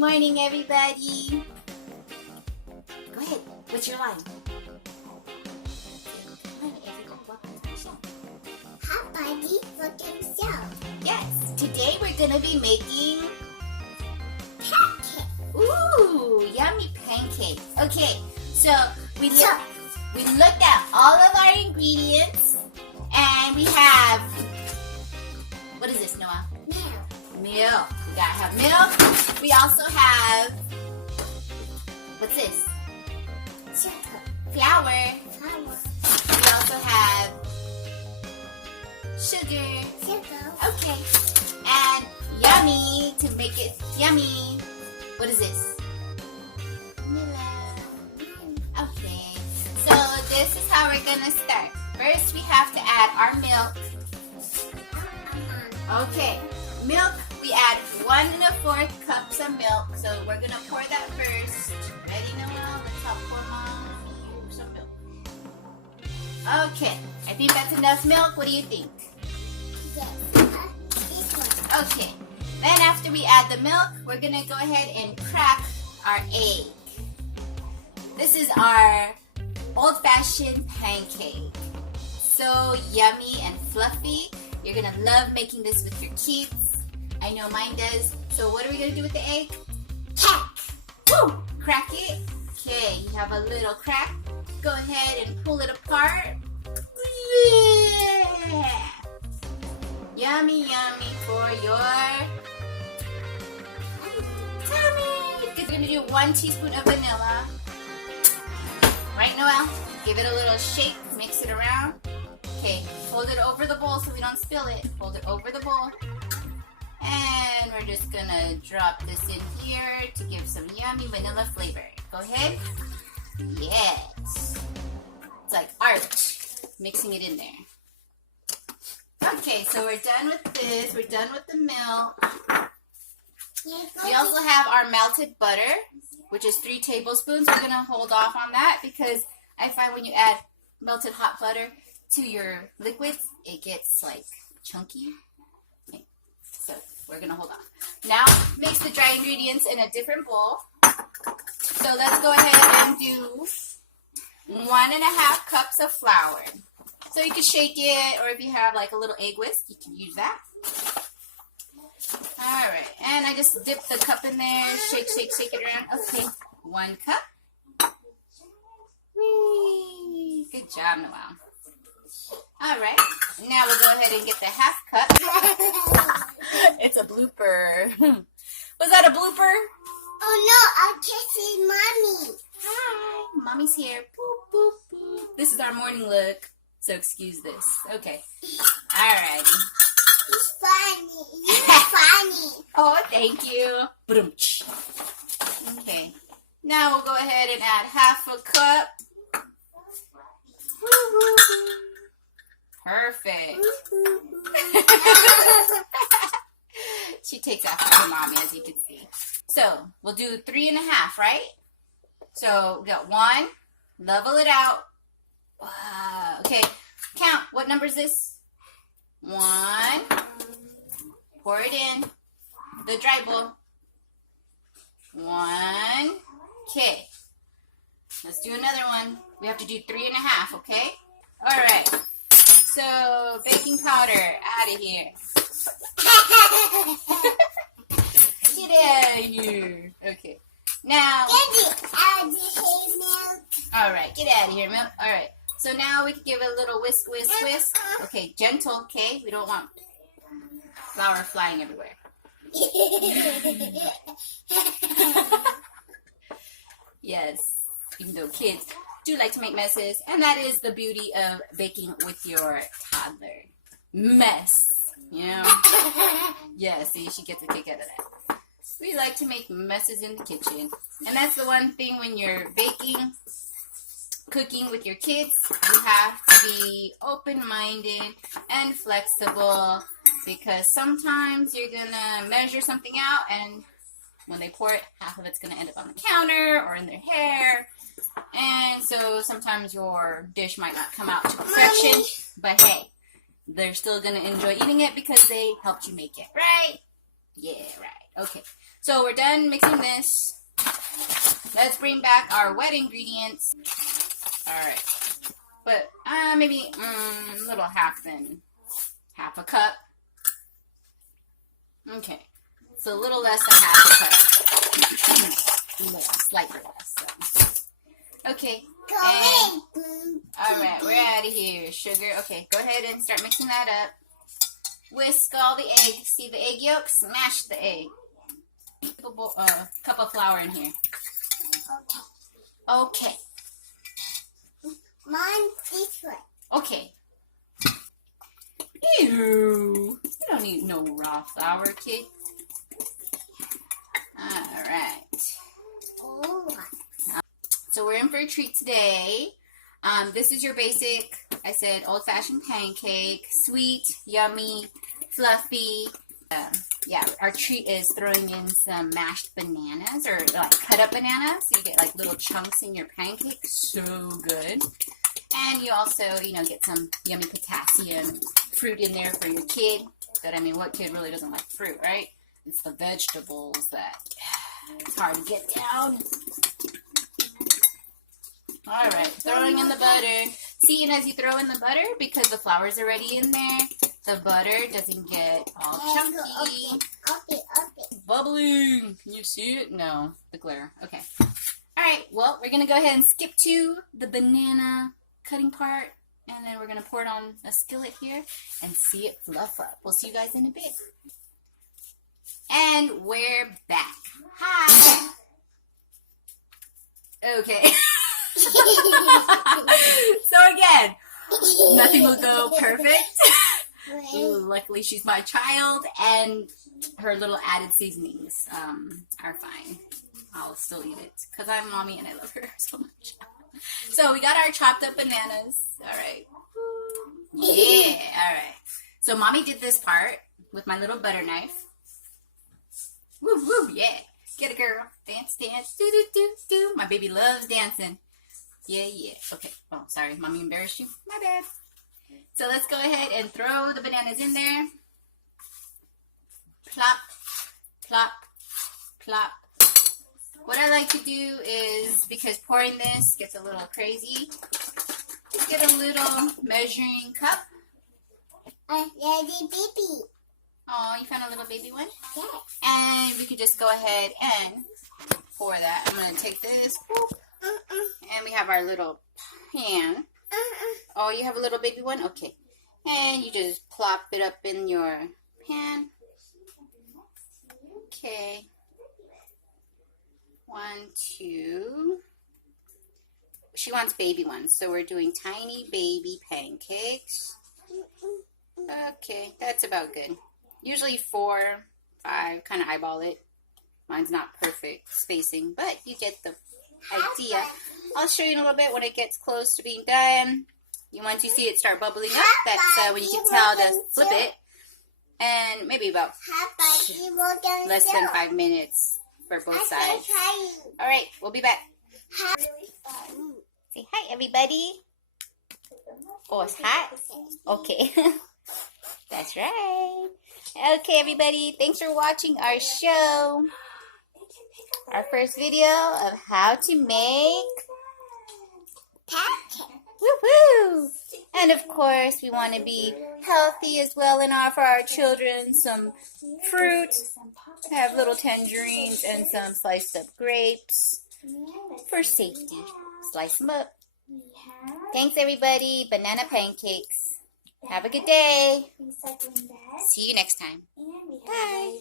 morning, everybody. Go ahead. What's your line? How buddy for himself? Yes. Today we're gonna be making Pancakes. ooh, yummy pancakes. Okay, so we looked at all of our ingredients, and we have, what is this, Noelle? Milk. We gotta have milk. We also have, what's this? Flour. We also have sugar. Okay. And yummy, to make it yummy. What is this? Okay. So this is how we're gonna start. First, we have to add our milk. Okay. Milk, we add 1 1/4 cups of milk. So we're gonna pour that first. Ready, Noelle? Let's help pour Mommy some milk. Okay, I think that's enough milk. What do you think? Okay, then after we add the milk, we're gonna go ahead and crack our egg. This is our old-fashioned pancake. So yummy and fluffy. You're gonna love making this with your kids. I know mine does. So what are we gonna do with the egg? Crack. Woo! Crack it. Okay, you have a little crack. Go ahead and pull it apart. Yeah. Yummy, yummy for your tummy. We're gonna do 1 teaspoon of vanilla. Right, Noelle? Give it a little shake. Mix it around. Okay, hold it over the bowl so we don't spill it. Hold it over the bowl. And we're just gonna drop this in here to give some yummy vanilla flavor. Go ahead. Yes. It's like art. Mixing it in there. Okay, so we're done with this. We're done with the milk. We also have our melted butter, which is 3 tablespoons. We're gonna hold off on that because I find when you add melted hot butter to your liquids, it gets like chunky. Okay. So we're gonna hold on. Now mix the dry ingredients in a different bowl. So let's go ahead and do 1 1/2 cups of flour. So you can shake it, or if you have like a little egg whisk, you can use that. All right, and I just dip the cup in there, shake, shake, shake it around. Okay, 1 cup. Whee! Good job, Noelle. All right, now we'll go ahead and get the 1/2 cup. It's a blooper. Was that a blooper? Oh no, I'm kissing Mommy. Hi, Mommy's here. Boop, boop, boop. This is our morning look, so excuse this. Okay, all righty. He's funny. You're funny. Oh, thank you. Ba-dum-tsh. Okay, now we'll go ahead and add 1/2 cup. Perfect. She takes after her Mommy, as you can see. So we'll do 3 1/2, right? So we got 1. Level it out. Wow. Okay, count. What number is this? 1. Pour it in the dry bowl. 1. Okay. Let's do another one. We have to do 3 1/2, okay? All right. So baking powder, out of here. Get out of here. Okay. Now. All right. Get out of here, milk. All right. So now we can give it a little whisk, whisk, whisk. Okay, gentle. Okay, we don't want flour flying everywhere. Yes, even though kids do like to make messes, and that is the beauty of baking with your toddler. Mess, you know? Yeah, see, she gets a kick out of that. We like to make messes in the kitchen, and that's the one thing when you're baking, cooking with your kids, you have to be open-minded and flexible, because sometimes you're gonna measure something out, and when they pour it, half of it's gonna end up on the counter or in their hair. And so sometimes your dish might not come out to perfection, Mommy. But hey, they're still going to enjoy eating it because they helped you make it, right? Yeah, right. Okay. So we're done mixing this. Let's bring back our wet ingredients. Alright. But maybe a little half a cup. Okay. So a little less than half a cup. Slightly less. So. Okay. Alright, we're out of here. Sugar. Okay, go ahead and start mixing that up. Whisk all the eggs. See the egg yolk? Smash the egg. Cup of flour in here. Okay. Mine this way. Okay. Ew. You don't need no raw flour, kid. Alright. Oh. So we're in for a treat today. This is your basic, I said, old-fashioned pancake. Sweet, yummy, fluffy. Yeah, our treat is throwing in some mashed bananas or like cut up bananas. So you get like little chunks in your pancake. So good. And you also, get some yummy potassium fruit in there for your kid. But I mean, what kid really doesn't like fruit, right? It's the vegetables that it's hard to get down. Alright, throwing in the butter. See, and as you throw in the butter, because the flour's already in there, the butter doesn't get all chunky. Okay. Bubbling. Can you see it? No, the glare. Okay. Alright, well, we're going to go ahead and skip to the banana cutting part. And then we're going to pour it on a skillet here and see it fluff up. We'll see you guys in a bit. And we're back. Hi. Okay. So again, nothing will go perfect. Luckily, she's my child, and her little added seasonings are fine. I'll still eat it because I'm mommy and I love her so much. So we got our chopped up bananas. All right. Yeah. All right. So mommy did this part with my little butter knife. Woo woo. Yeah. Get it, girl. Dance, dance. Do do do do. My baby loves dancing. Yeah, yeah. Okay. Oh, sorry. Mommy embarrassed you. My bad. So let's go ahead and throw the bananas in there. Plop, plop, plop. What I like to do is, because pouring this gets a little crazy, just get a little measuring cup. Daddy, baby. Oh, you found a little baby one? Yes. And we could just go ahead and pour that. I'm going to take this. And we have our little pan. Oh, you have a little baby one? Okay. And you just plop it up in your pan. Okay. 1, 2. She wants baby ones, so we're doing tiny baby pancakes. Okay, that's about good. Usually 4, 5, kind of eyeball it. Mine's not perfect spacing, but you get the idea. I'll show you in a little bit when it gets close to being done. You want to see it start bubbling up. That's when you can tell to flip it. And maybe about less than 5 minutes for both sides. Alright, we'll be back. Say hi, everybody. Oh, it's hot? Okay. That's right. Okay, everybody. Thanks for watching our show. Our first video of how to make Pancakes. woo-hoo. And of course, we want to be healthy as well and offer our children some fruit. Have little tangerines and some sliced up grapes for safety. Slice them up. Thanks, everybody. Banana pancakes. Have a good day. See you next time. Bye.